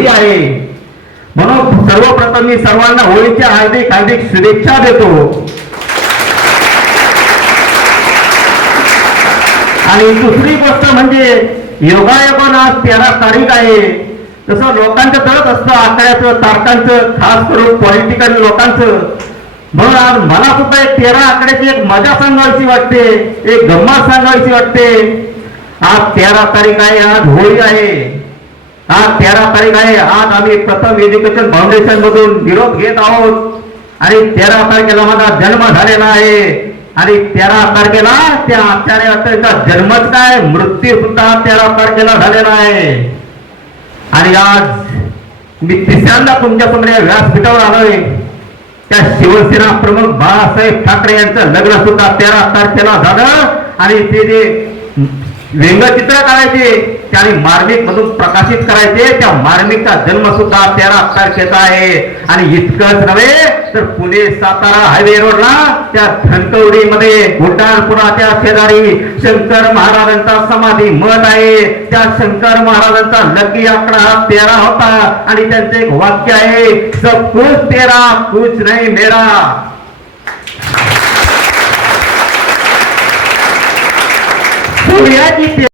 होळी आहे. म्हणून सर्वप्रथम मी सर्वांना होळीच्या हार्दिक हार्दिक शुभेच्छा देतो. आणि दुसरी गोष्ट म्हणजे योगायोगानं आज तेरा तारीख आहे. तसं लोकांचं कळत असतं आकड्याचं तारखांचं खास करून पॉलिटिकल लोकांचं. म्हणून आज मला सुद्धा एक तेरा आकड्याची एक मजा सांगायची वाटते एक गंमत सांगायची वाटते. आज तेरा तारीख आहे आज होळी आहे. आज तेरा तारीख आहे. आज आम्ही प्रथम एज्युकेशन फाउंडेशन मधून विरोध घेत आहोत. आणि तेरा तारखेला माझा जन्म झालेला आहे. आणि तेरा तारखेला त्या आचार्य अत्रेचा जन्मच काय मृत्यू सुद्धा तेरा तारखेला झालेला आहे. आणि आज मी तिसऱ्यांदा तुमच्यासमोर या व्यासपीठावर आलोय. त्या शिवसेना प्रमुख बाळासाहेब ठाकरे यांचं लग्न सुद्धा तेरा तारखेला झालं. आणि ते जे व्यंगचित्र काढायचे त्याने मार्मिक मधून प्रकाशित करायचे. त्या मार्मिकचा जन्म सुद्धा तेरा तारखेचा आहे. आणि इतकंच नव्हे तर पुणे सातारा हायवे रोडला त्या धनकवडीमध्ये उड्डाणपुराच्या शेजारी शंकर महाराजांचा समाधी मठ आहे. त्या शंकर महाराजांचा लकी आकडा हा तेरा होता. आणि त्यांचे एक वाक्य आहे सब कुछ तेरा कुछ नाही मेरा. सूर्याची